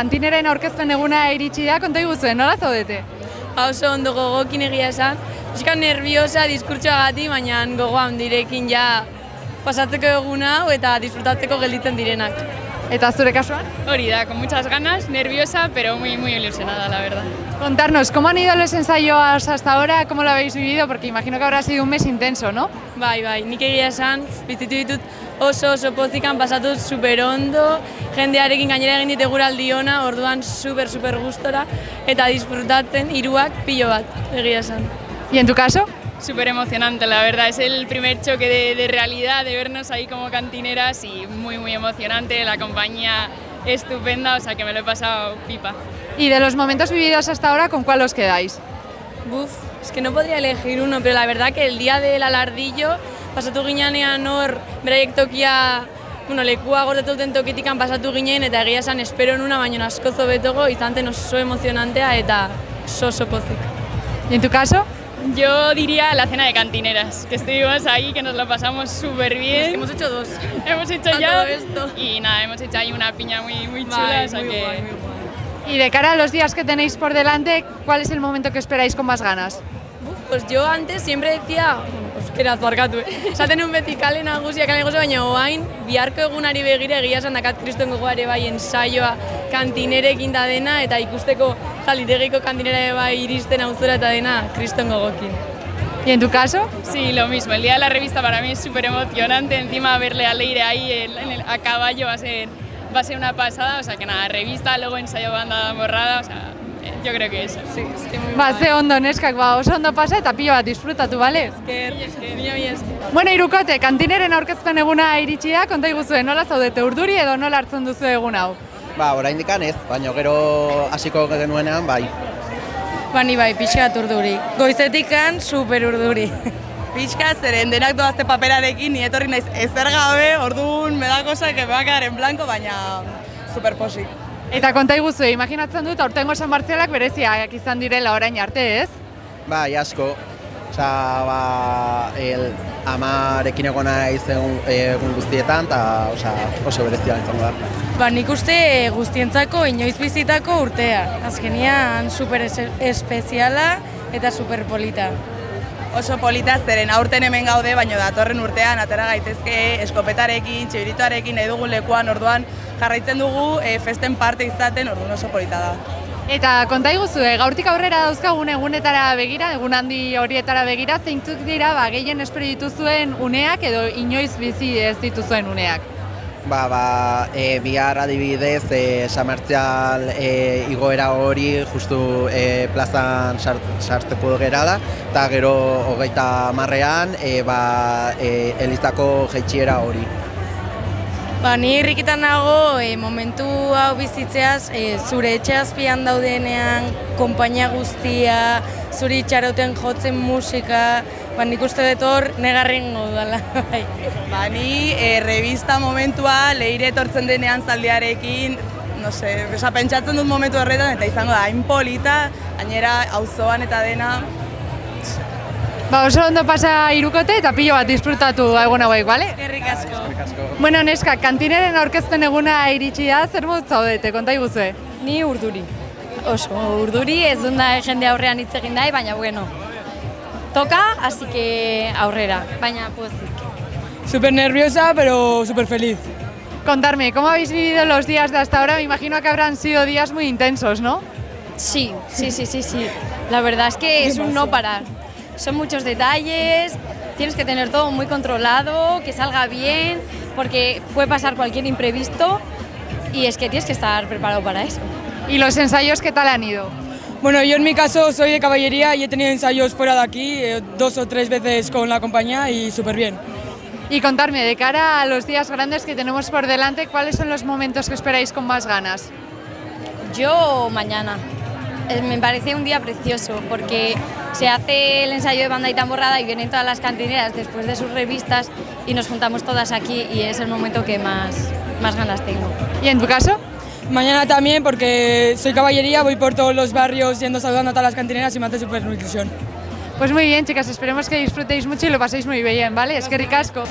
kantineren aurkezpen eguna iritsi da, konta iguzuen, nola zaudete? Oso ondo gogokin egia esan. Pixka nerviosa diskurtsoagatik, baina gogoa handirekin ja pasatzeko egun hau eta disfrutatzeko gelditzen direnak. Eta zure kasuan? Hori da, con muchas ganas, nerviosa, pero muy ilusionada, la verdad. Contarnos, ¿cómo han ido los ensayos hasta ahora? ¿Cómo lo habéis vivido? Porque imagino que habrá sido un mes intenso, ¿no? Bai, nik egia esan, bizitu ditut oso pozikan pasatu super ondo, jendearekin gainera egin dit eguraldi ona, orduan super gustora, eta disfrutatzen hiruak pilo bat, egia esan. ¿Y en tu caso? Súper emocionante, la verdad, es el primer choque de realidad, de vernos ahí como cantineras y muy emocionante, la compañía estupenda, o sea que me lo he pasado pipa. Y de los momentos vividos hasta ahora, ¿con cuál os quedáis? Es que no podría elegir uno, pero la verdad que el día del alardillo, pasatu ginean hor, beraiek tokia, lekua gordetzen tokitikan pasatu ginen, eta egia esan espero nuna, baino asko zobetogo, izan zen oso emozionantea eta oso pozik. ¿Y en tu caso? Yo diría la cena de cantineras, que estuvimos ahí, que nos lo pasamos súper bien. Es que hemos hecho dos. Hemos hecho ya esto. Y nada, hemos hecho ahí una piña muy chula. Muy guay. Y de cara a los días que tenéis por delante, ¿cuál es el momento que esperáis con más ganas? Pues yo antes siempre decía, euskaraz barkatu, esaten un beti kale nagusia, baina oain, biharko egunari begira egia esan dakat kriston gogoare bai ensaioa kantinerekin da dena, eta ikusteko zalitegiko kantinera bai iristen auzora eta dena kriston gogokin. ¿Y en tu caso? Sí, lo mismo. El día de la revista para mí es súper emocionante. Encima verle a Leire ahí a caballo va a ser una pasada. O sea que nada, revista, luego ensayo banda morrada. O sea, yo creo que eso. Sí, es que muy ze ondo neskak, oso ondo pasa eta pilo bat disfrutatu, bale? esker. Bueno, Hirukote, kantineren aurkezpen eguna iritsi da, konta iguzue, nola zaudete urduri edo nola hartzen duzu egun hau? Oraindik ez, baina gero hasiko genuenean, bai. Ni bai, pixkat urduri. Goizetikan super urduri. Pixka, zeren denak doazte paperarekin, ni etorri naiz ezer gabe, orduan me da cosa que me va a quedar en blanco, baina super posik. Eta konta iguzue, imaginatzen dut aurtengo San Martzialak bereziak izan direla orain arte, ez? Bai, asko. Amarekin egon naiz egun guztietan, eta oso berezia izango da. Nik uste guztientzako inoiz bizitako urtea. Azkenian super espeziala eta super polita. Oso polita zeren aurten hemen gaude, baina datorren urtean atera gaitezke eskopetarekin, txibiritoarekin, nahi dugun lekuan, orduan jarraitzen dugu festen parte izaten, orduan oso polita da. Eta konta iguzue, gaurtik aurrera dauzkagun egunetara begira, egun handi horietara begira, zeintzuk dira gehien espero dituzuen uneak edo inoiz bizi ez dituzuen uneak? Bihar adibidez, San Martzial igoera hori justu plazan sartzeko gera da, eta gero 30ean elizako jaitsiera hori. Ni irrikitan nago momentu hau bizitzeaz, zure etxe azpian daudenean, konpainia guztia, zure itxaroten jotzen musika, nik uste dut hor negarren gaudala. Ni revista momentua, Leire etortzen denean zaldiarekin, pentsatzen dut momentu horretan, eta izango da, hain polita, gainera auzoan eta dena. Oso ondo pasa Hirukote eta pilo bat disfrutatu egun hauek, bale? Eskerrik asko. Bueno, neska, kantineren aurkezpen eguna iritsi da, zer moduz zaudete, konta iguzue? Ni urduri. Oso urduri, ez dut da jende aurrean hitz egin dahi, baina bueno. Toca, así que aurrera, baina pozik. Súper nerviosa, pero súper feliz. Contarme, ¿cómo habéis vivido los días de hasta ahora? Me imagino que habrán sido días muy intensos, ¿no? Sí. La verdad es que es un no parar. Son muchos detalles, tienes que tener todo muy controlado, que salga bien, porque puede pasar cualquier imprevisto y es que tienes que estar preparado para eso. ¿Y los ensayos qué tal han ido? Bueno, yo en mi caso soy de caballería y he tenido ensayos fuera de aquí 2 o 3 veces con la compañía y súper bien. Y contarme, de cara a los días grandes que tenemos por delante, ¿cuáles son los momentos que esperáis con más ganas? Yo mañana. Me parece un día precioso porque se hace el ensayo de banda y tamborrada y vienen todas las cantineras después de sus revistas y nos juntamos todas aquí y es el momento que más ganas tengo. ¿Y en tu caso? Mañana también porque soy caballería, voy por todos los barrios yendo saludando a todas las cantineras y me hace súper ilusión. Pues muy bien, chicas, esperemos que disfrutéis mucho y lo paséis muy bien, ¿vale? Eskerrik asko.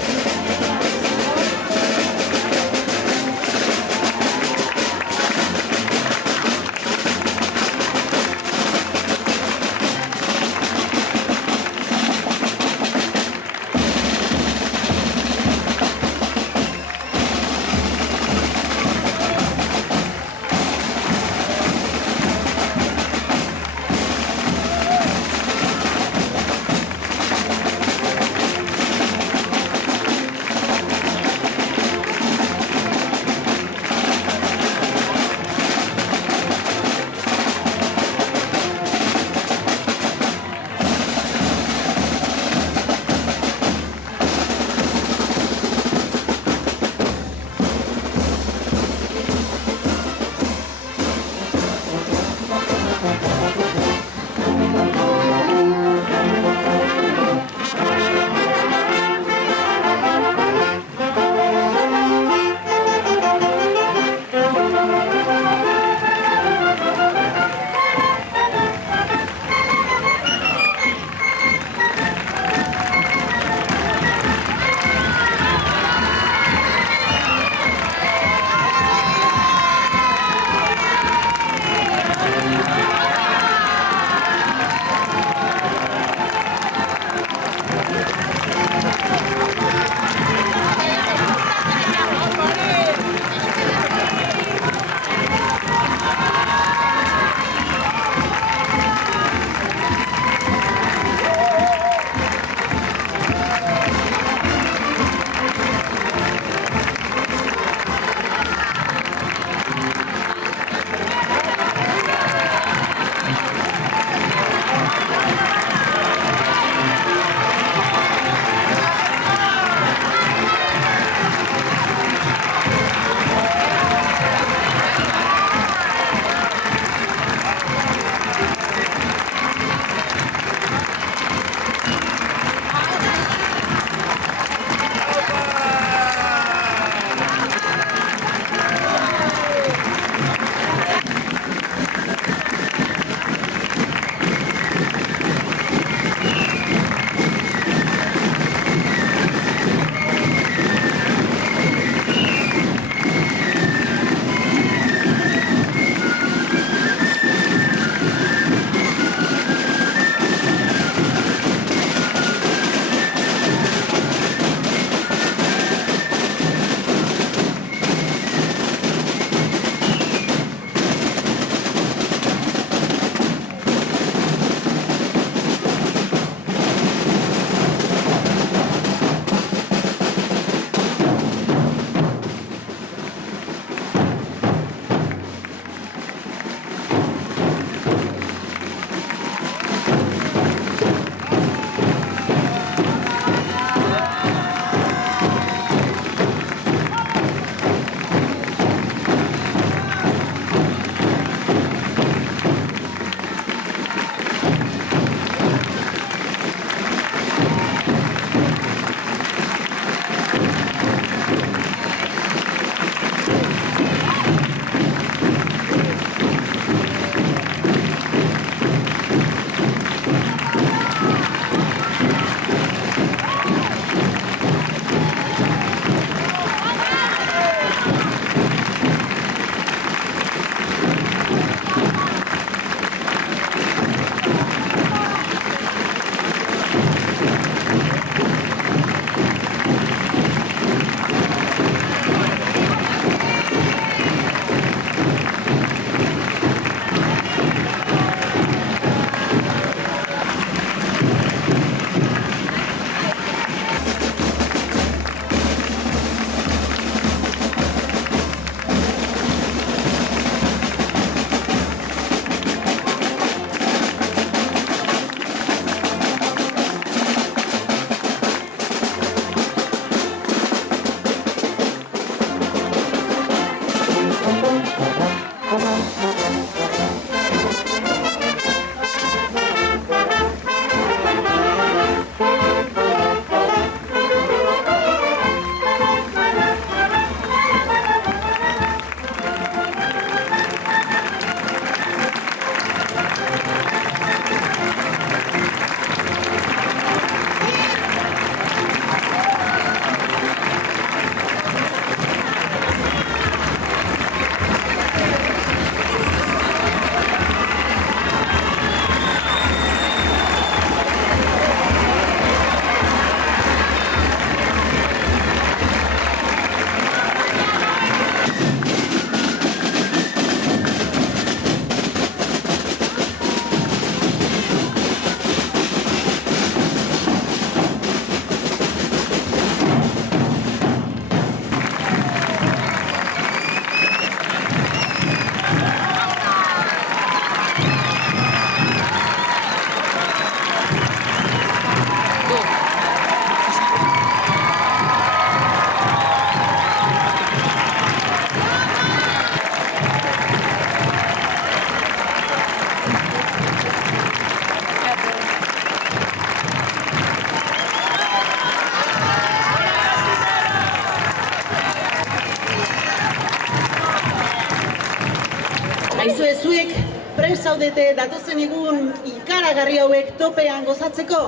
prest zaudete datozen egun ikaragarri hauek topean gozatzeko?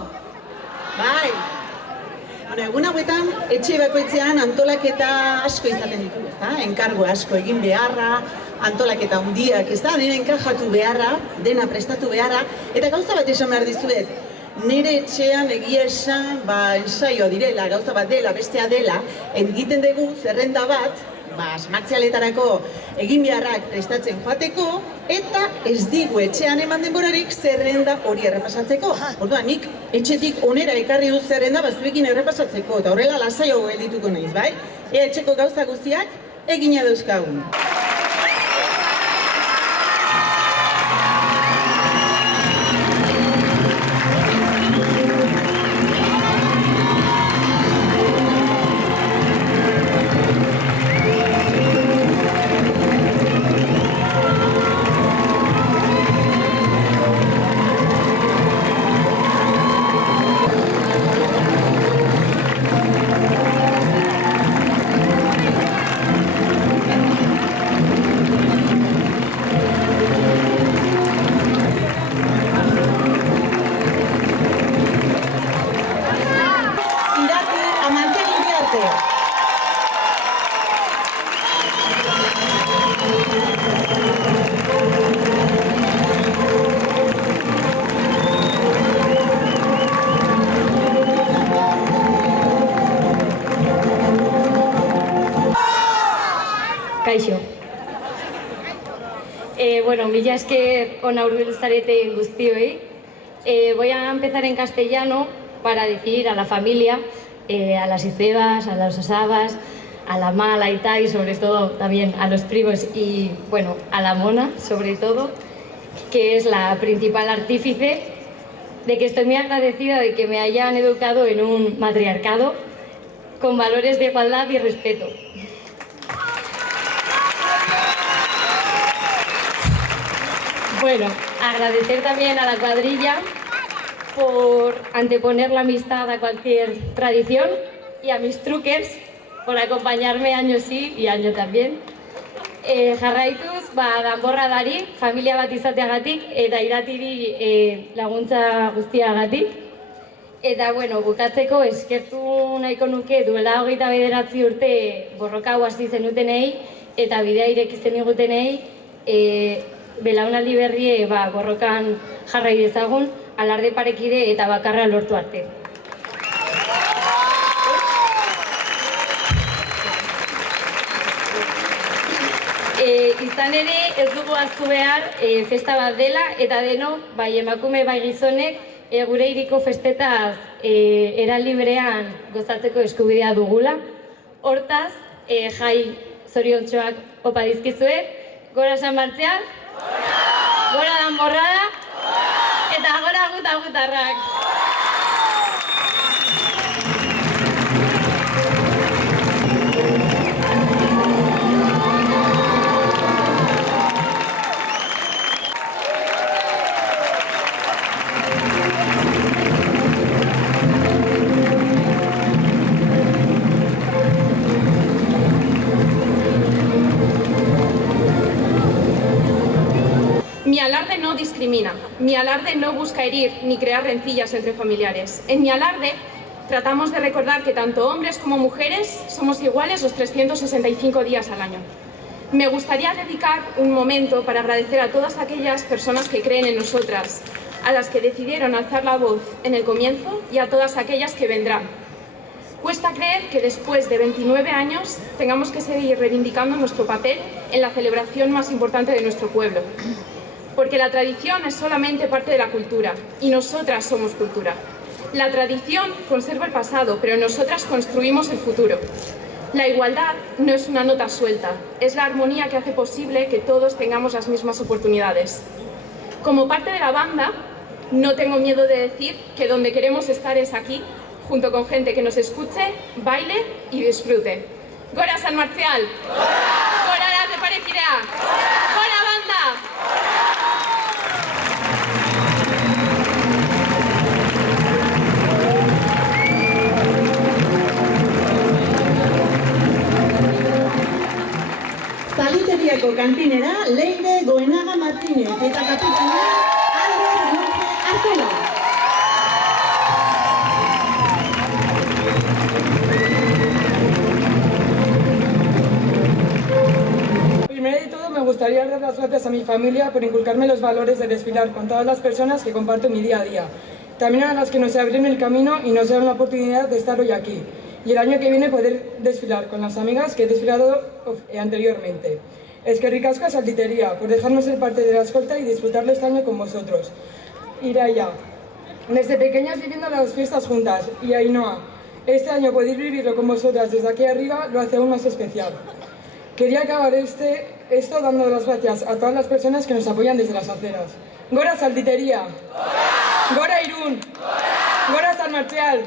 Bai. Bueno, egun hauetan, etxe bakoitzean antolaketa asko izaten ditu, ezta? Enkargo asko egin beharra, antolaketa handiak, ezta? Dena enkajatu beharra, dena prestatu beharra, eta gauza bat esan behar dizuet. Nire etxean egia esan, ensaioa direla, gauza bat dela, bestea dela, egiten dugu zerrenda bat, martzialetarako egin beharrak prestatzen joateko, eta ez digu etxean eman denborarik zerrenda hori errepasatzeko. Orduan, nik etxetik onera ekarri dut zerrenda zuekin errepasatzeko, eta horrela lasaio geldituko naiz, bai? Etxeko gauza guztiak egina dauzkagun. Kaixo. Bueno, mila esker ona hurbildu zareten guztioi. Voy a empezar en castellano para decir a la familia, a las Icebas, a las Osabas, a la Ma, a la Ita y sobre todo también a los primos y bueno, a la Mona sobre todo, que es la principal artífice de que estoy muy agradecida de que me hayan educado en un matriarcado con valores de igualdad y respeto. Bueno, agradecer también a la cuadrilla por anteponer la amistad a cualquier tradición y a mis truquers por acompañarme año sí y año también. Jarraituz, danborradari, familia bat izateagatik eta iratiri laguntza guztiagatik. Eta, bueno, bukatzeko eskertu nahiko nuke duela 29 urte borroka hau hasi zenutenei eta bidea irekitzen digutenei belaunaldi berrie borrokan jarrai dezagun, alarde parekide eta bakarra lortu arte. Izan ere, ez dugu ahaztu behar festa bat dela eta denok, bai emakume bai gizonek, gure hiriko festetaz era librean gozatzeko eskubidea dugula. Hortaz, jai zoriontsuak opa dizkizuet, gora San Martzial, gora danborrada eta gora gutarrak. Mi alarde no discrimina, mi alarde no busca herir ni crear rencillas entre familiares. En mi alarde tratamos de recordar que tanto hombres como mujeres somos iguales los 365 días al año. Me gustaría dedicar un momento para agradecer a todas aquellas personas que creen en nosotras, a las que decidieron alzar la voz en el comienzo y a todas aquellas que vendrán. Cuesta creer que después de 29 años tengamos que seguir reivindicando nuestro papel en la celebración más importante de nuestro pueblo. Porque la tradición es solamente parte de la cultura, y nosotras somos cultura. La tradición conserva el pasado, pero nosotras construimos el futuro. La igualdad no es una nota suelta, es la armonía que hace posible que todos tengamos las mismas oportunidades. Como parte de la banda, no tengo miedo de decir que donde queremos estar es aquí, junto con gente que nos escuche, baile y disfrute. ¡Gora San Martzial! ¡Gora Alarde Parekidea! ¡Gora banda! Zaliteriako kantinera Leire Goenaga Martínez. Martínez eta kapitana Ander Monte Artola. Primero de todo, me gustaría dar las gracias a mi familia por inculcarme los valores de desfilar con todas las personas que comparto mi día a día. También a las que nos abrieron el camino y nos dieron la oportunidad de estar hoy aquí. Y el año que viene poder desfilar con las amigas que he desfilado anteriormente. Eskerrik asko a Salditería por dejarme ser parte de la escolta y disfrutarlo este año con vosotros. Iraya, desde pequeñas viviendo las fiestas juntas. Y Ainhoa, este año poder vivirlo con vosotras desde aquí arriba lo hace aún más especial. Quería acabar esto dando las gracias a todas las personas que nos apoyan desde las aceras. Gora Salditería, Gora Irún, Gora San Marcial.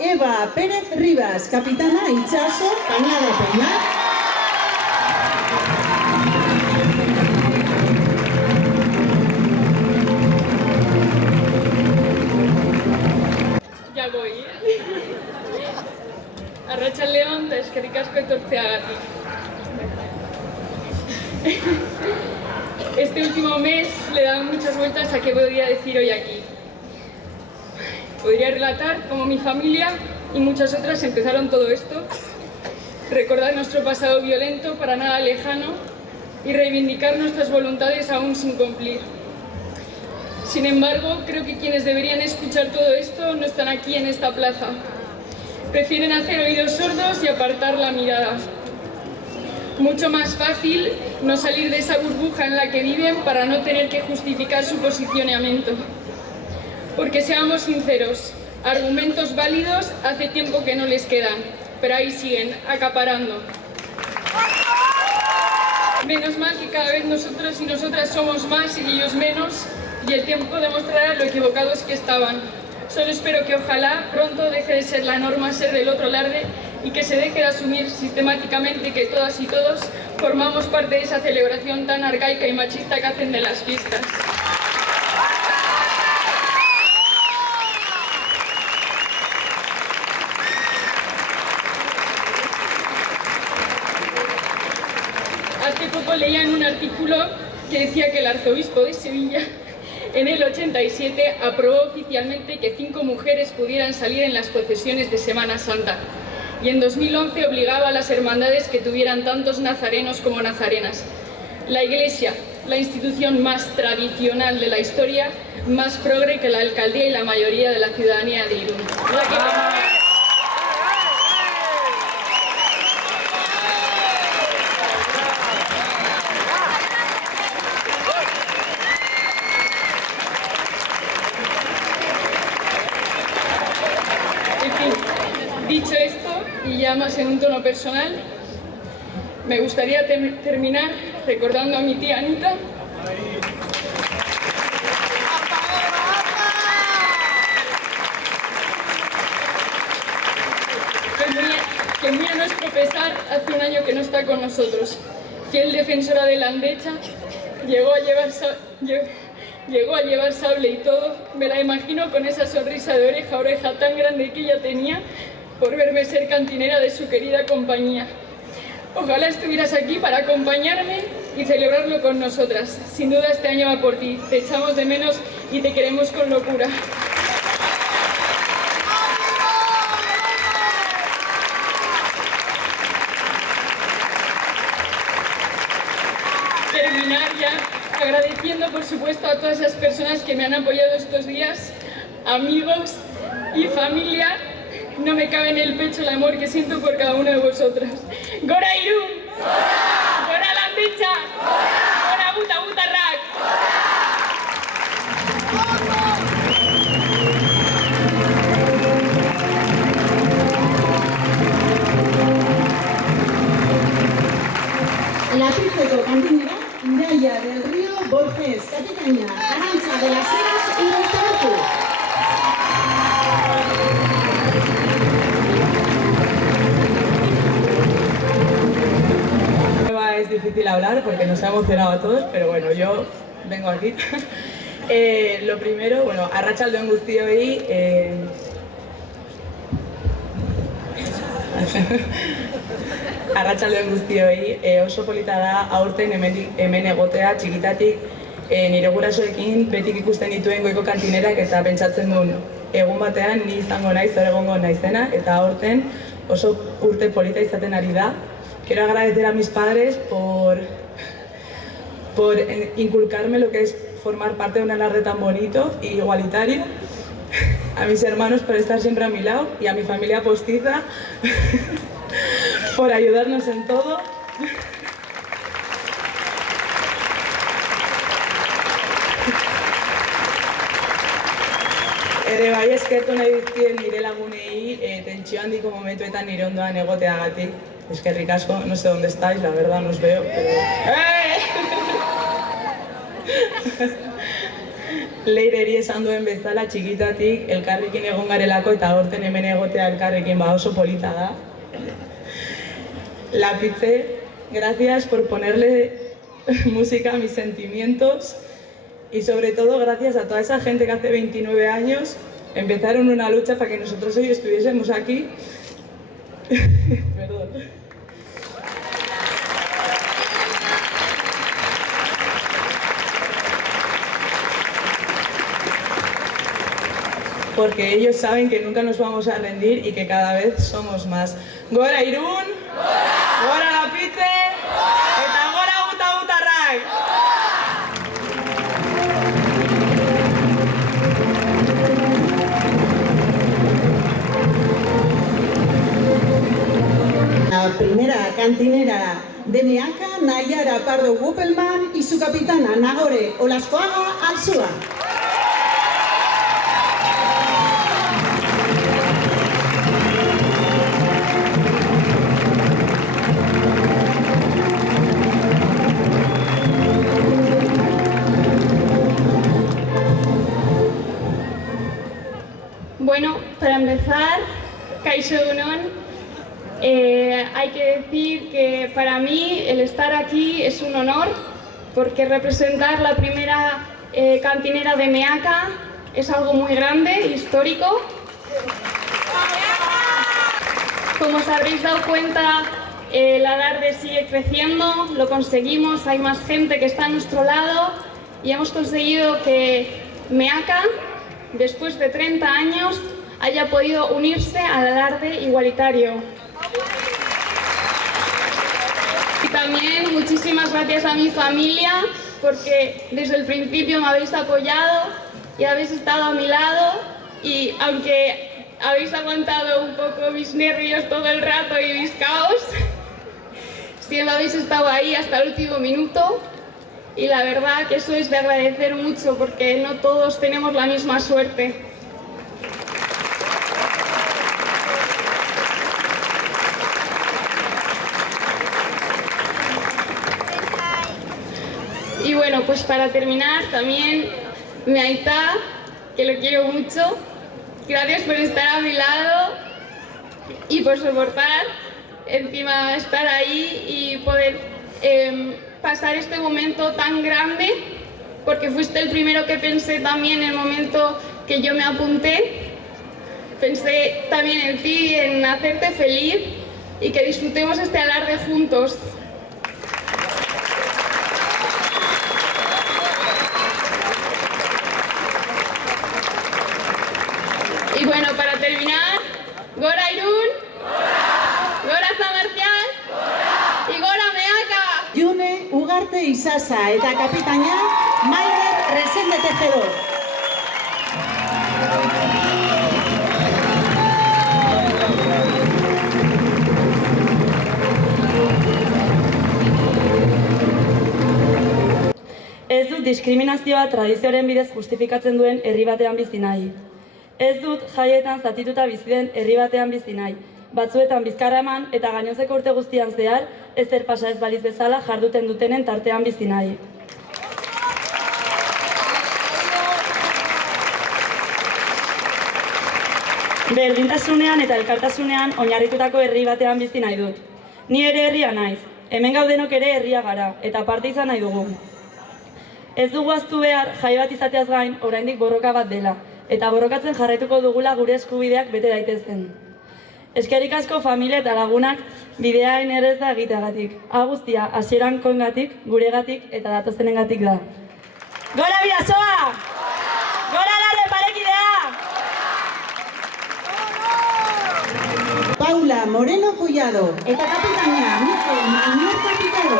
Eva Pérez Rivas, kapitana Itxaso, Cañada Peña. Ya voy. Arratsaldeon eta eskerrik asko etortzeagatik. Este último mes le he dado muchas vueltas a qué podría decir hoy aquí. Podría relatar cómo mi familia y muchas otras empezaron todo esto, recordar nuestro pasado violento para nada lejano y reivindicar nuestras voluntades aún sin cumplir. Sin embargo, creo que quienes deberían escuchar todo esto no están aquí en esta plaza. Prefieren hacer oídos sordos y apartar la mirada. Mucho más fácil no salir de esa burbuja en la que viven para no tener que justificar su posicionamiento. Porque seamos sinceros, argumentos válidos hace tiempo que no les quedan, pero ahí siguen, acaparando. Menos mal que cada vez nosotros y nosotras somos más y ellos menos, y el tiempo demostrará lo equivocados que estaban. Solo espero que ojalá pronto deje de ser la norma ser del otro lado y que se deje de asumir sistemáticamente que todas y todos formamos parte de esa celebración tan arcaica y machista que hacen de las fiestas. Hace poco leía en un artículo que decía que el arzobispo de Sevilla en el 87 aprobó oficialmente que 5 mujeres pudieran salir en las procesiones de Semana Santa y en 2011 obligaba a las hermandades que tuvieran tantos nazarenos como nazarenas. La Iglesia, la institución más tradicional de la historia, más progre que la alcaldía y la mayoría de la ciudadanía de Irún. Dicho esto, y ya más en un tono personal, me gustaría terminar recordando a mi tía Anita, que muy a nuestro pesar hace un año que no está con nosotros. Fiel defensora de la Andecha, llegó a llevar sable y todo. Me la imagino con esa sonrisa de oreja a oreja tan grande que ella tenía por verme ser cantinera de su querida compañía. Ojalá estuvieras aquí para acompañarme y celebrarlo con nosotras. Sin duda este año va por ti. Te echamos de menos y te queremos con locura. Terminar ya agradeciendo por supuesto a todas esas personas que me han apoyado estos días, amigos y familia. No me cabe en el pecho el amor que siento por cada uno de vosotras. ¡Gora Irún! ¡Gora la Andecha! ¡Gora Buta Butarrak! Lapitzeko kantinera, Iraya del Río Borges, kapitaina Arantza de las Heras y Restaurazu. Es difícil hablar porque nos ha emocionado a todos, pero bueno, yo vengo aquí. Lo primero, bueno, arratsaldeon guztioi, Arratsaldeon guztioi, oso polita da aurten hemen egotea txikitatik nire gurasoekin betik ikusten dituen goiko kantinerak eta pentsatzen duen egun batean ni izango naiz, hor egongo naizena, eta aurten oso urte polita izaten ari da. Quiero agradecer a mis padres por inculcarme lo que es formar parte de un alarde tan bonito e igualitario, a mis hermanos por estar siempre a mi lado y a mi familia postiza por ayudarnos en todo. Ere bai eskertu nahi dizkien nire lagunei tentsio handiko momentuetan nire ondoan egoteagatik. Eskerrik asko, no sé dónde estáis, la verdad no os veo, pero... Leireri esan duen bezala txikitatik elkarrekin egon garelako eta aurten hemen egotea elkarrekin oso polita da. Lápice, gracias por ponerle música a mis sentimientos y sobre todo gracias a toda esa gente que hace 29 años empezaron una lucha para que nosotros hoy estuviésemos aquí. Perdón. Porque ellos saben que nunca nos vamos a rendir y que cada vez somos más. Gora Irún, gora Lapitze, eta gora Buta-Butarrak! La primera cantinera de Meaca, Nayara Pardo Guppelman, y su capitana Nagore Olascoaga Alzúa. Bueno, para empezar, Kaixo Egunon, hay que decir que para mí el estar aquí es un honor, porque representar la primera cantinera de Meaca es algo muy grande, histórico. Como os habréis dado cuenta, el alarde sigue creciendo, lo conseguimos, hay más gente que está a nuestro lado y hemos conseguido que Meaca, después de 30 años, haya podido unirse al alarde igualitario. Y también muchísimas gracias a mi familia, porque desde el principio me habéis apoyado y habéis estado a mi lado, y aunque habéis aguantado un poco mis nervios todo el rato y mis caos, siempre habéis estado ahí hasta el último minuto. Y la verdad que eso es de agradecer mucho, porque no todos tenemos la misma suerte. Y bueno, pues para terminar también mi aitá, que lo quiero mucho. Gracias por estar a mi lado y por soportar, encima estar ahí y poder pasar este momento tan grande, porque fuiste el primero que pensé también en el momento que yo me apunté. Pensé también en ti, en hacerte feliz y que disfrutemos este alarde juntos. Y bueno, para terminar, Gora Irún, Gora San Marcial y Gora Meaca. June Ugarte Isasa eta kapitaina Maider Resende Tejedor. Ez dut diskriminazioa tradizioaren bidez justifikatzen duen herri batean bizi nahi. Ez dut jaietan zatituta bizi den herri batean bizi nahi. Batzuetan bizkarra eman eta gainontzeko urte guztian zehar, ezer pasa ez baliz bezala jarduten dutenen tartean bizi nahi. Berdintasunean eta elkartasunean oinarritutako herri batean bizi nahi dut. Ni ere herria naiz, hemen gaudenok ere herria gara, eta parte izan nahi dugu. Ez dugu ahaztu behar jai bat izateaz gain oraindik borroka bat dela, eta borrokatzen jarraituko dugula gure eskubideak bete daitezen. Eskerrik asko familia eta lagunak bideain erreza egiteagatik. Hau guztia, hasieran koengatik, guregatik eta datozenengatik da. Gora Bidasoa! Gora Alarde parekidea! Paula Moreno Collado eta kapitaina Mikel Manuel Capitero.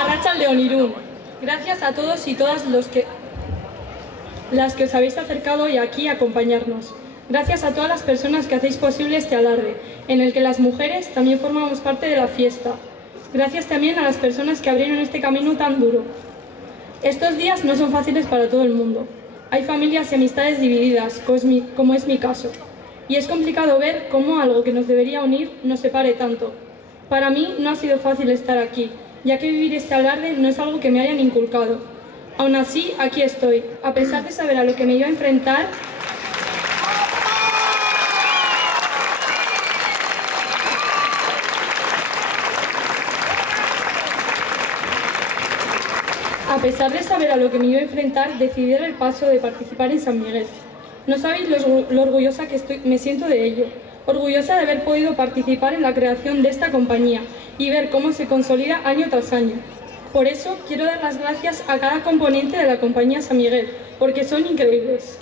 Arratsaldeon Irún. Gracias a todos y todas las que os habéis acercado hoy aquí a acompañarnos. Gracias a todas las personas que hacéis posible este alarde, en el que las mujeres también formamos parte de la fiesta. Gracias también a las personas que abrieron este camino tan duro. Estos días no son fáciles para todo el mundo. Hay familias y amistades divididas, como es mi caso. Y es complicado ver cómo algo que nos debería unir nos separe tanto. Para mí no ha sido fácil estar aquí, ya que vivir este alarde no es algo que me hayan inculcado. Aún así, aquí estoy, a pesar de saber a lo que me iba a enfrentar. Decidí dar el paso de participar en San Miguel. No sabéis lo orgullosa que me siento de ello. Orgullosa de haber podido participar en la creación de esta compañía y ver cómo se consolida año tras año. Por eso quiero dar las gracias a cada componente de la compañía San Miguel, porque son increíbles.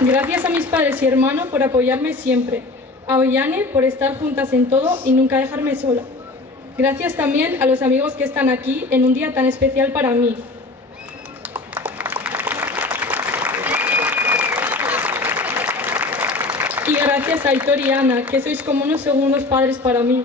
Gracias a mis padres y hermanos por apoyarme siempre, a Ollane por estar juntas en todo y nunca dejarme sola. Gracias también a los amigos que están aquí en un día tan especial para mí. Y gracias a Aitor y Ana, que sois como unos segundos padres para mí.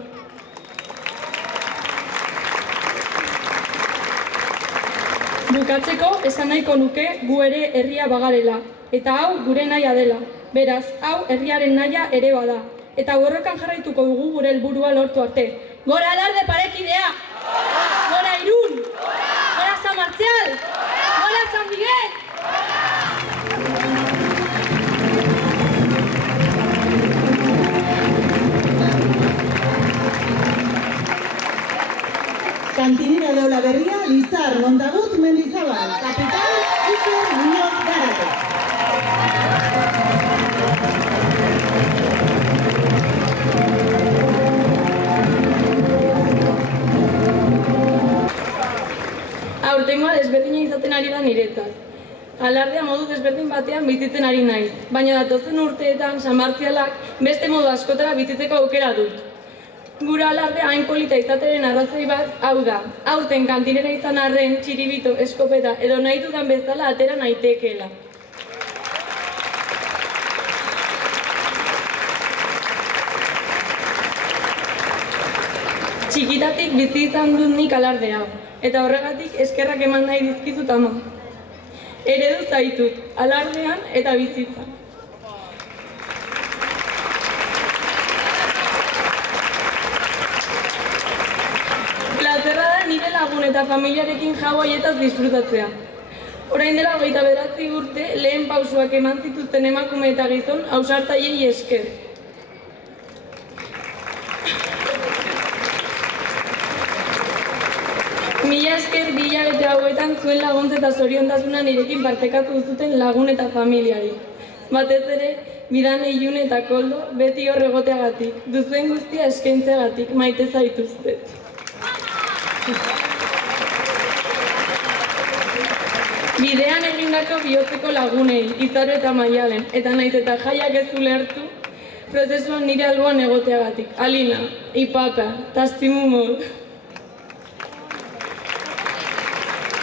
Bukatzeko esan nahiko nuke gu ere herria bagarela, eta hau gure nahia dela. Beraz, hau herriaren nahia ere bada. Eta borrokan jarraituko dugu gure helburua lortu arte. Gora Alarde parekidea! Gora Irún! Gora San Martzial! Gora San Miguel! Kantinera de Olaberria, Lizar Montagut Mendizabal, Kapital Iker Muñoz Garate. Aurtengoa desberdina izaten ari da niretzat. Alardea modu desberdin batean bizitzen ari naiz, baina datozen urteetan San Martzialak beste modu askotara bizitzeko aukera dut. Gura alardea hain polita izateren arrazoi bat hau da. Aurten kantinera izan arren, txiribito, eskopeta edo nahi dudan bezala atera naitekeela. Txikitatik bizi izan dut nik alarde hau, eta horregatik eskerrak eman nahi dizkizut ama. Eredu zaitut, alardean eta bizitzan. Plazerra da nire lagun eta familiarekin jau haietaz disfrutatzea. Orain dela 29 urte lehen pausuak eman zituzten emakume eta gizon ausartaiei esker. Mila esker bi hilabete hauetan zuen laguntza eta zoriontasuna nirekin partekatu duzuten lagun eta familiari. Batez ere, Bidane, Ilun eta Koldo beti hor egoteagatik, duzuen guztia eskaintzeagatik maite zaituztet. Bidean egindako bihotzeko lagunei, Izaro eta Maialen, eta naiz eta jaiak ez ulertu, prozesuan nire alboan egoteagatik. Alina, Ipapa, Tastimumol.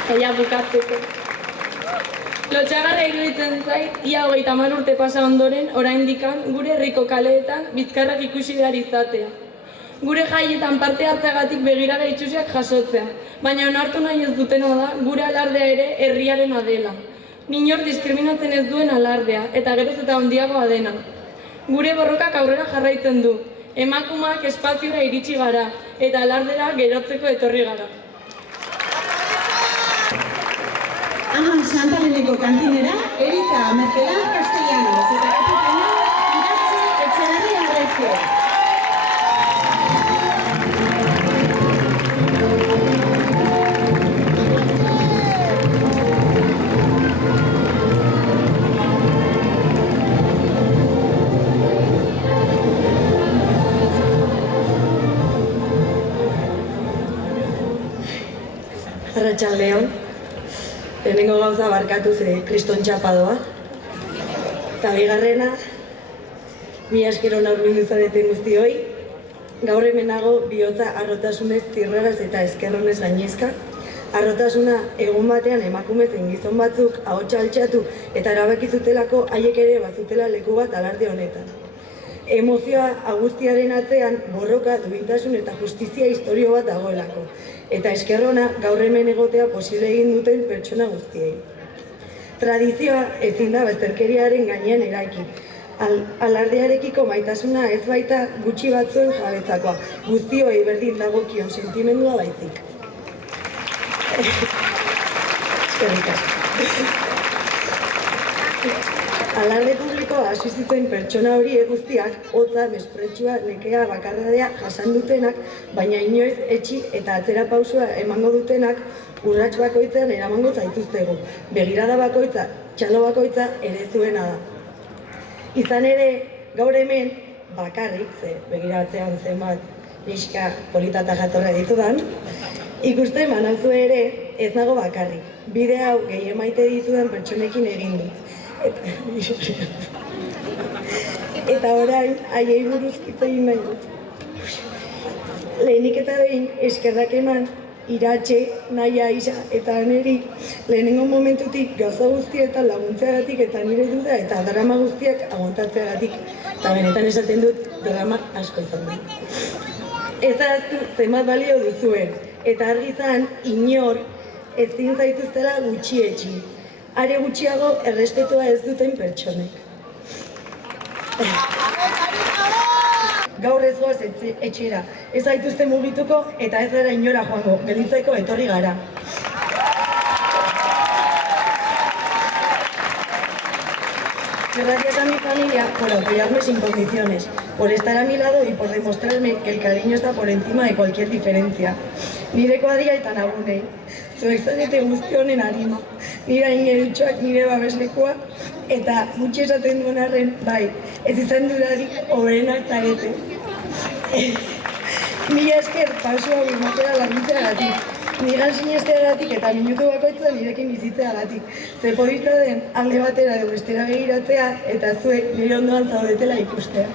Jaia bukatzeko. Lotxagarra iruditzen zait, ia 30 urte pasa ondoren, oraindikan gure herriko kaleetan bizkarrak ikusi behar izatea. Gure jaietan parte hartzeagatik begirada itxusiak jasotzea, baina onartu nahi ez dutena da, gure alardea ere herriarena dela. Inor diskriminatzen ez duen alardea, eta geroz eta handiagoa dena. Gure borrokak aurrera jarraitzen du, emakumeak espaziora iritsi gara, eta alardera gerotzeko etorri gara. Santaleneko kantinera, Erika Merkelan Castellanos, eta kapitaina Iratzi Etxeberria Arrezio. Arratsaldeon. Lehenengo gauza barkatu ze kriston txapadoa. Eta bigarrena, mila esker hona hurbildu zareten guztioi. Gaur hemenago bihotza harrotasunez zirraraz eta eskerronez gainezka. Harrotasuna egun batean emakume zein gizon batzuk ahotsa altxatu eta erabaki zutelako haiek ere bazutela leku bat alarde honetan. Emozioa guztiaren atzean borroka, duintasun eta justizia historio bat dagoelako. Eta eskerrona gaur hemen egotea posible egin duten pertsona guztiei. Tradizioa ezin da bazterkeriaren gainean eraiki. Alardearekiko maitasuna ez baita gutxi batzuen jabetzakoa, guztioi berdin dagokion sentimendua baizik. Eskerrik asko. Alarde publikoa hasi zituen pertsona horiek guztiak, hotza, mespretxua, nekea, bakardadea jasan dutenak, baina inoiz etxi eta atzera pausua emango dutenak urrats bakoitzean eramango zaituztegu. Begirada bakoitza, txalo bakoitza ere zuena da. Izan ere, gaur hemen, bakarrik, ze begiratzean zenbat niska politata jatorra ditudan, ikusten manauzu ere ez nago bakarrik. Bide hau gehien maite ditudan pertsonekin egin dut. Eta orain, haiei buruz hitz egin nahi dut. Lehenik eta behin, eskerrak eman, Iratxe, Naia, Isa eta Aneri lehenengo momentutik gauza guztietan laguntzeagatik eta nire duda eta drama guztiak aguantatzeagatik. Eta benetan esaten dut, drama asko izan dut. Ez ahaztu zenbat balio duzuen, eta argi izan, inor ezin zaituztela gutxietsi. Are gutxiago errespetua ez duten pertsonek. Gaur ez goaz etxera, ez zaituzte mugituko eta ez gara inora joango, gelditzeko etorri gara. Gracias a mi familia por apoyarme sin condiciones, por estar a mi lado y por demostrarme que el cariño está por encima de cualquier diferencia. Nire kuadria eta nagunei, zuek zarete guzti honen harima, nire aingeritxoak nire babeslekua, eta gutxi esaten duen arren, bai, ez izan dudarik hoberenak zarete. Mila esker pausua bizmatera laguntzeagatik, nigan sinesteagatik eta minutu bakoitza nirekin bizitzeagatik. Ze polita den alde batera edo bestera begiratzea eta zuek nire ondoan zaudetela ikustea.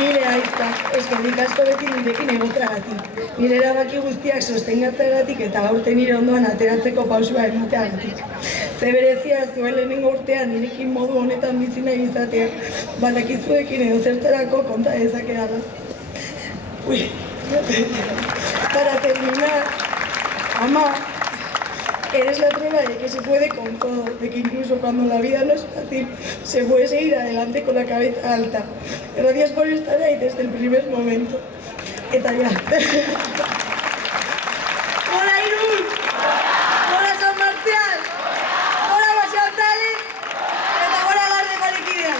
Nire aizta, eskerrik asko beti nirekin egoteagatik. Nire erabaki guztiak sostengatzeagatik eta aurten nire ondoan ateratzeko pausua emateagatik. Ze berezia zuen lehenengo urtean nirekin modu honetan bizi nahi izatea, badakizuekin edo zertarako konta dezakedala. Para terminar, ama, eres la prueba de que se puede con todo, de que incluso cuando la vida no es fácil, se puede seguir adelante con la cabeza alta. Gracias por estar ahí desde el primer momento. Eta ya. ¡Hola Irún! ¡Hola San Marcial! ¡Hola Baixartale! ¡Eta hola Alarde Parekidea!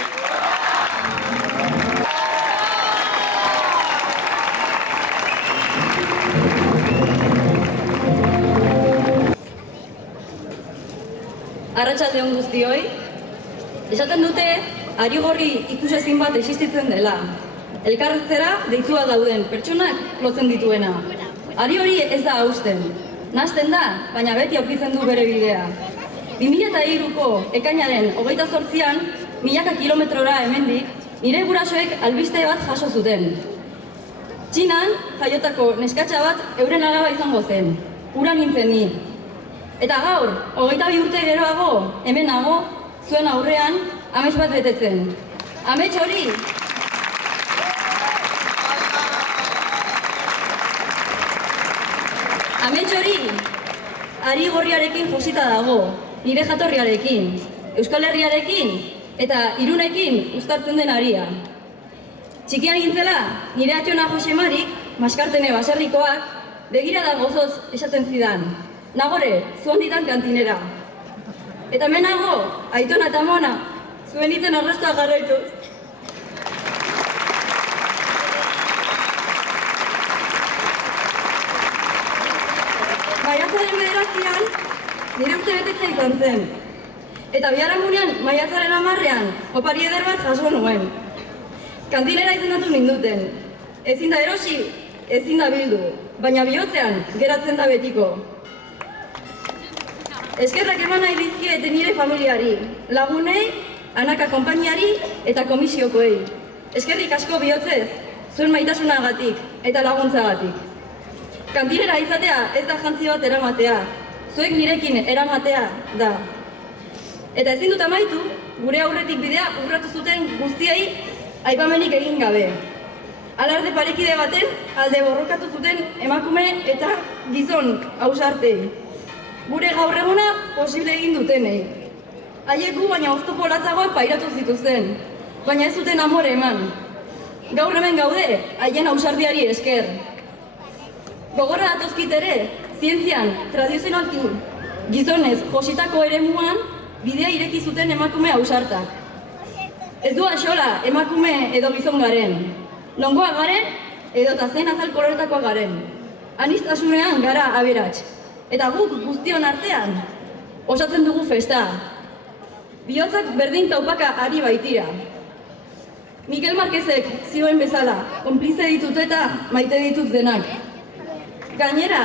Arratsaldeon guztioi, esaten dute Arigorri ikusezin bat existitzen dela. Elkartzera deitua dauden pertsonak lotzen dituena. Ari hori ez da hausten. Nahasten da, baina beti aurkitzen du bere bidea. 2003ko ekainaren 28an, milaka kilometrora hemendik, nire gurasoek albiste bat jaso zuten. Txinan, jaiotako neskatxa bat euren alaba izango zen. Ura nintzen ni. Eta gaur, 22 urte geroago, hemen nago, zuen aurrean, amets bat betetzen. Amets hori! Amets hori! Arigorriarekin josita dago, nire jatorriarekin. Euskal Herriarekin eta Irunekin uztartzen den aria. Txikian gintzela, nire atxona Jose Marik, Maskartene baserrikoak, begirada gozoz esaten zidan. Nagore, zuan ditan kantinera. Eta menago, Aitona eta Mona, zuen ditzen arrastoa garraituz. Maiatzaren 9an, nire urte betetza izan zen. Eta biharamunean, maiatzaren 10ean, opari eder bat jaso nuen. Kantinera izendatu ninduten. Ezin da erosi, ezin da bildu, baina bihotzean geratzen da betiko. Eskerrak eman nahi dizkiet nire familiari, lagunei, Anaka konpainiari eta komisiokoei. Eskerrik asko bihotzez, zuen maitasunagatik eta laguntzagatik. Kantinera izatea ez da jantzi bat eramatea, zuek nirekin eramatea da. Eta ezin dut amaitu, gure aurretik bidea urratu zuten guztiei aipamenik egin gabe. Alarde parekide baten alde borrokatu zuten emakume eta gizon ausartei. Gure gaur eguna posible egin dutenei. Haiek gu baina oztopo latzagoak pairatu zituzten, baina ez zuten amore eman. Gaur hemen gaude, haien ausardiari esker. Gogorra datozkit ere, zientzian, tradizionalki, gizonez jositako eremuan, bidea ireki zuten emakume ausartak. Ez du axola emakume edo gizon garen. Nongoa garen, edo tazen azal koloretakoa garen. Aniztasunean gara aberats. Eta guk guztion artean, osatzen dugu festa. Bihotzak berdin taupaka ari baitira. Mikel Marquezek zioen bezala, konplize ditut eta maite ditut denak. Gainera,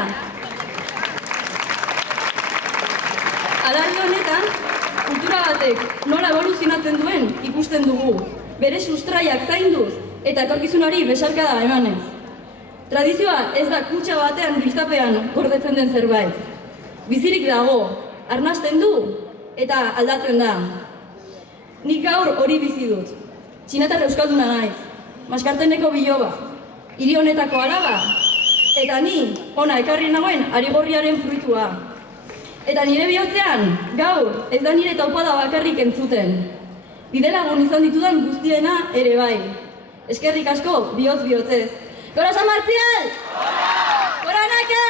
alarde honetan, kultura batek nola evoluzionatzen duen ikusten dugu. Bere sustraiak zainduz eta etorkizunari besarkada emanez. Tradizioa ez da kutxa batean biltapean gordetzen den zerbait. Bizirik dago, arnasten du eta aldatzen da. Nik gaur hori bizi dut. Txinatar euskalduna naiz, Maskarteneko biloba, hiri honetako alaba, eta ni ona ekarri nagoen arigorriaren fruitua. Eta nire bihotzean, gaur ez da nire taupada bakarrik entzuten. Bidelagun izan ditudan guztiena ere bai. Eskerrik asko bihotz-bihotzez. Gora San Martzial! Gora Anaka!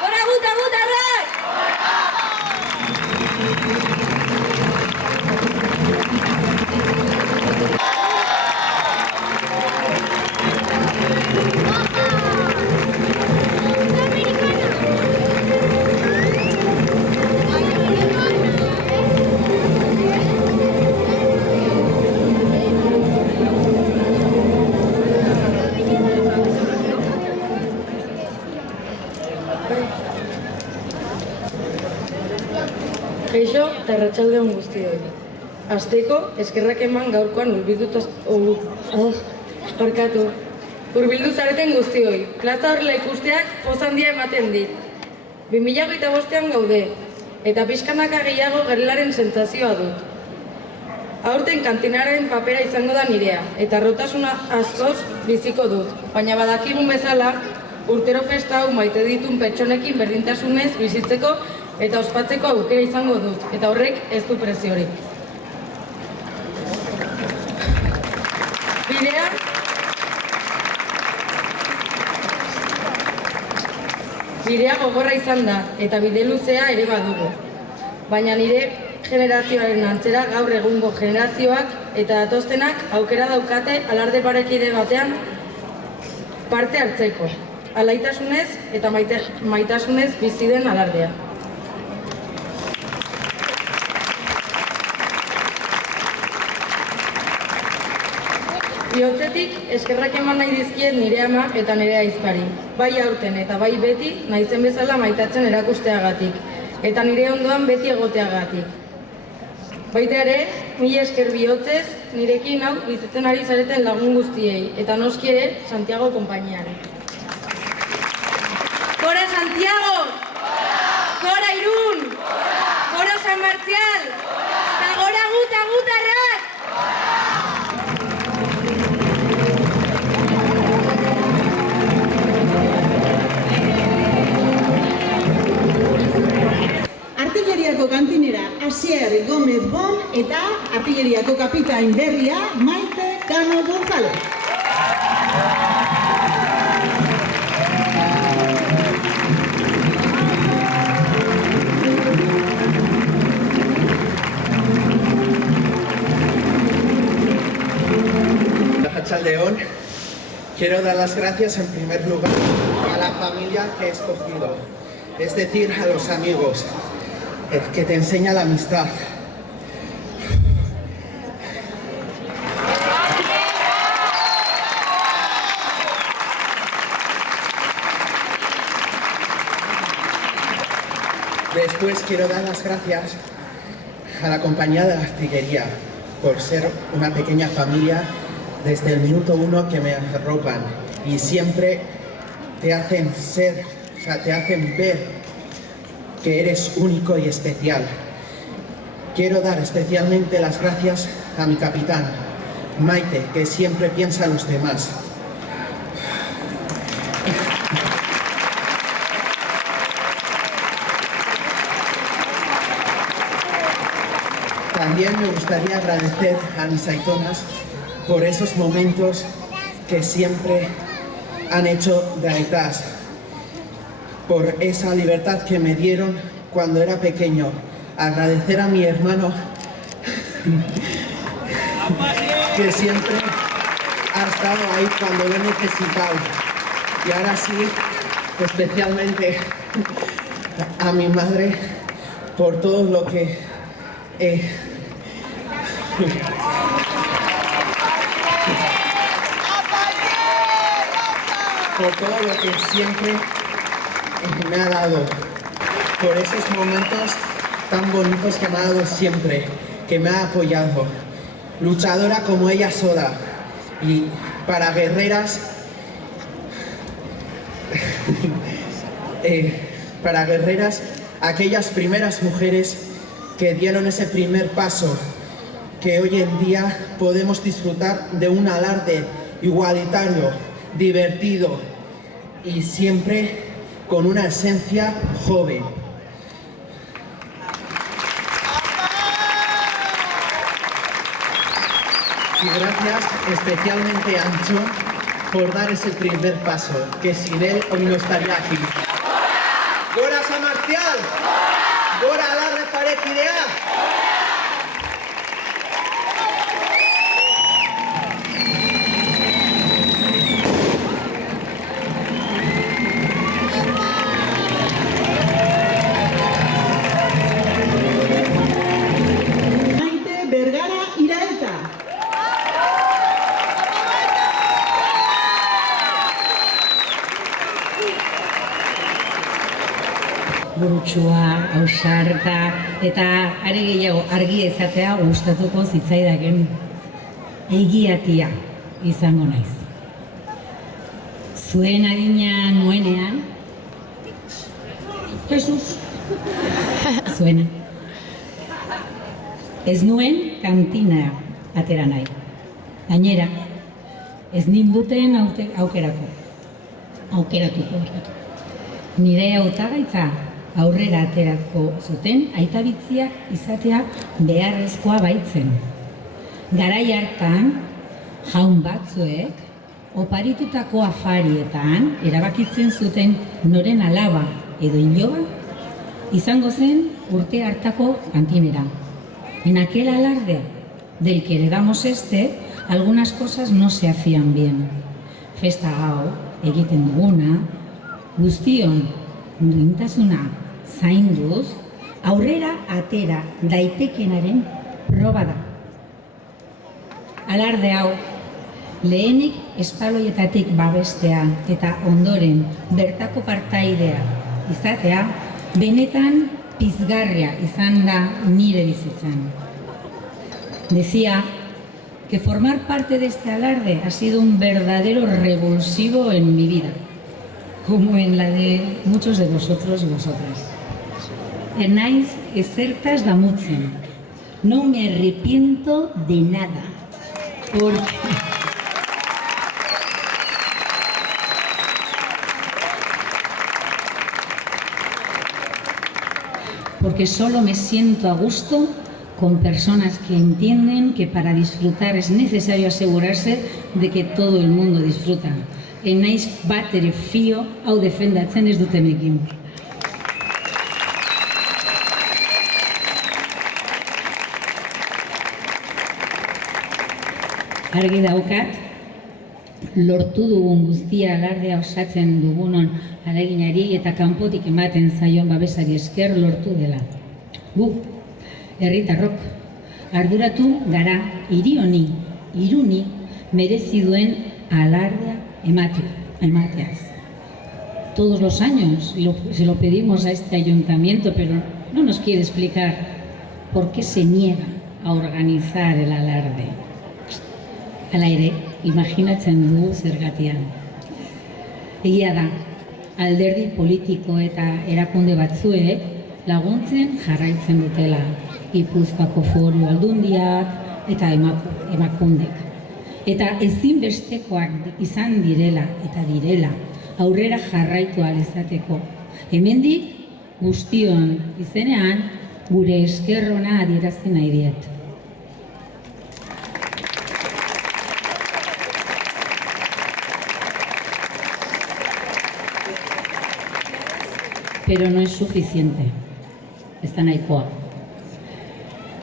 Gora gutarrak! Kaixo eta arratsaldeon guztioi. Hasteko, eskerrak eman gaurkoan hurbildu zareten guztioi. Plaza horrela ikusteak poz handia ematen dit. 2025an gaude, eta pixkanaka gehiago gerlaren sentsazioa dut. Aurten kantinaren papera izango da nirea, eta rotasuna askoz biziko dut. Baina badakigun bezala, urtero festa hau maite ditun pertsonekin berdintasunez bizitzeko eta ospatzeko aukera izango dut, eta horrek ez du preziorik. Bidea gogorra izan da, eta bide luzea ere badugu. Baina nire generazioaren antzera gaur egungo generazioak eta datostenak aukera daukate alarde parekide batean parte hartzeko. Alaitasunez eta maitasunez bizi den alardea. Bihotzetik eskerrak eman nahi dizkiet nire ama eta nire ahizpari. Bai aurten eta bai beti naizen bezala maitatzen erakusteagatik. Eta nire ondoan beti egoteagatik. Baita ere, mila esker bihotzez, nirekin hau bizitzen ari zareten lagun guztiei. Eta noski ere, Santiago konpainiari. Gora Santiago! Gora Irun! Gora San Martzial! Eta gora gutarrak! Artilleriako kantinera Asier Gómez eta artilleriako kapitain berria Maite Cano González. León, quiero dar las gracias en primer lugar a la familia que he escogido, es decir, a los amigos, que te enseña la amistad. Después quiero dar las gracias a la compañía de la artillería por ser una pequeña familia desde el minuto 1 que me arropan y siempre te hacen ser, o sea, te hacen ver que eres único y especial. Quiero dar especialmente las gracias a mi capitán, Maite, que siempre piensa en los demás. También me gustaría agradecer a mis aitonas por esos momentos que siempre han hecho de aitas, por esa libertad que me dieron cuando era pequeño. Agradecer a mi hermano que siempre ha estado ahí cuando lo he necesitado. Y ahora sí, especialmente a mi madre por todo lo que por todo lo que siempre me ha dado, por esos momentos tan bonitos que me ha dado siempre, que me ha apoyado. Luchadora como ella sola, y para guerreras, aquellas primeras mujeres que dieron ese primer paso, que hoy en día podemos disfrutar de un alarde igualitario, divertido y siempre con una esencia joven. Y gracias especialmente a Ancho por dar ese primer paso, que sin él hoy no estaría aquí. ¡Gora San Marcial! ¡Gora Alarde Parekidea! Burutsua, ausarta eta are gehiago argi ezatea gustatuko zitzaidaken. Egiatia izango naiz. Zuen adina nuenean, Jesus, zuena. Ez nuen kantina atera nahi. Gainera, ez ninduten aukeratuko. Nire hautagaitza aurrera aterako zuten aitabitziak izatea beharrezkoa baitzen. Garai hartan, jaun batzuek oparitutako afarietan erabakitzen zuten noren alaba edo iloba izango zen urte hartako kantinera. En aquel alarde del que heredamos algunas cosas no se hacían bien. Festa hau egiten duguna, guztion duintasuna zainduz, aurrera atera daitekenaren proba da. Alarde hau, lehenik espaloietatik babestea eta ondoren bertako partaidea izatea, benetan pizgarria izan da nire bizitzan. Decía que formar parte de este alarde ha sido un verdadero revulsivo en mi vida, como en la de muchos de vosotros y vosotras. Naiz ezertaz damutzen. No me arrepiento de nada, porque solo me siento a gusto con personas que entienden que para disfrutar es necesario asegurarse de que todo el mundo disfruta. Naiz bat ere fio hau defendatzen ez dutenekin. Argi daukat, lortu dugun guztia alardea osatzen dugunon ahaleginari eta kanpotik ematen zaion babesari esker lortu dela. Gu, herritarrok, arduratu gara hiri honi, Iruni, merezi duen alardea emateaz. Todos los años se lo pedimos a este ayuntamiento, pero no nos quiere explicar por qué se niega a organizar el alarde. Hala ere, imaginatzen dugu zergatian. Egia da, alderdi politiko eta erakunde batzuek laguntzen jarraitzen dutela, Gipuzkoako Foru Aldundiak eta emakundek. Eta ezinbestekoak izan direla eta direla aurrera jarraitu ahal izateko. Hemendik guztion izenean gure esker ona adierazi nahi diet. Pero no es suficiente. Está nahikoa.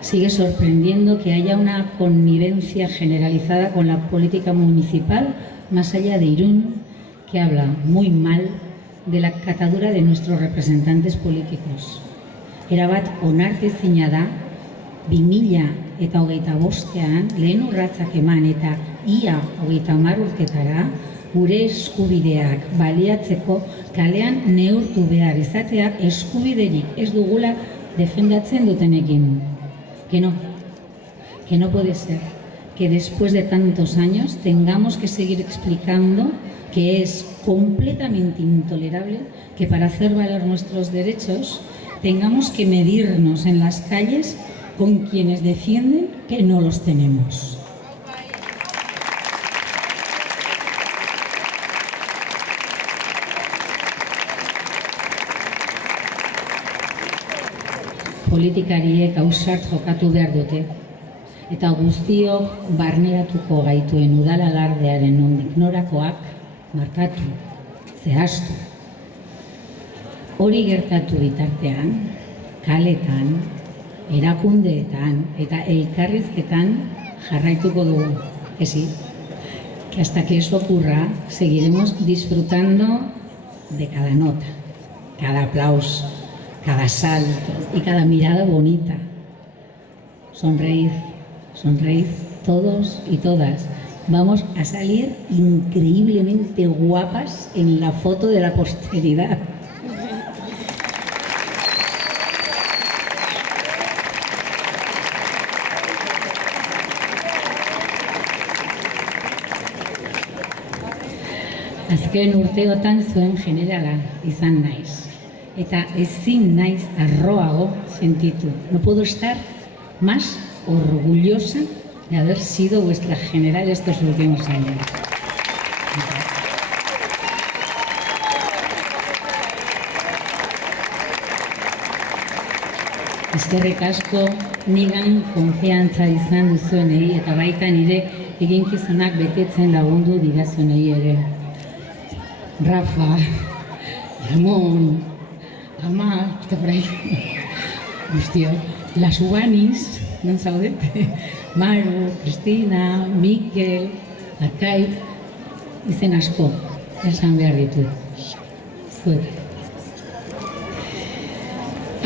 Sigue sorprendiendo que haya una connivencia generalizada con la política municipal más allá de Irún, que habla muy mal de la catadura de nuestros representantes políticos. Erabat onartezina da 2025ean lehen urratsak eman eta ia 30 urtetara gure eskubideak baliatzeko kalean neurtu behar izatea eskubiderik ez dugula defendatzen dutenekin. Que no puede ser que después de tantos años tengamos que seguir explicando que es completamente intolerable que para hacer valer nuestros derechos tengamos que medirnos en las calles con quienes defienden que no los tenemos. Politikariek ausart jokatu behar dute, eta guztiok barneratuko gaituen udal alardearen nondik norakoak markatu, zehaztu. Hori gertatu bitartean, kaletan, erakundeetan eta elkarrizketan jarraituko dugu. Que sí, que hasta que eso ocurra seguiremos disfrutando de cada nota, cada aplauso, cada salto y cada mirada bonita. Sonreíd, sonreíd todos y todas. Vamos a salir increíblemente guapas en la foto de la posteridad. Azken urteotan zuen generala izan naiz. Eta ezin naiz arroago sentitu. No puedo estar más orgullosa de haber sido vuestra general estos últimos años. Eskerrik asko nigan konfiantza izan duzuenei eta baita nire eginkizunak betetzen lagundu didazuenei ere. Rafa, Ramón, Ama, está por ahí. Hostia, las Ubanis, non zaudete? Maru, Cristina, Mikel, Arkait, izen asko, esan behar ditut. Zuek.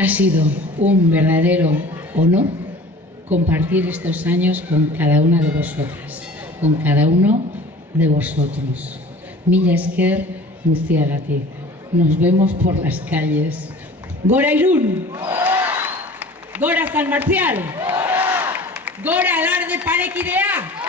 Ha sido un verdadero honor compartir estos años con cada una de vosotras, con cada uno de vosotros. Mila esker guztiagatik. Nos vemos por las calles. ¡Gora Irún! ¡Gora San Marcial! ¡Gora Alarde Parekidea!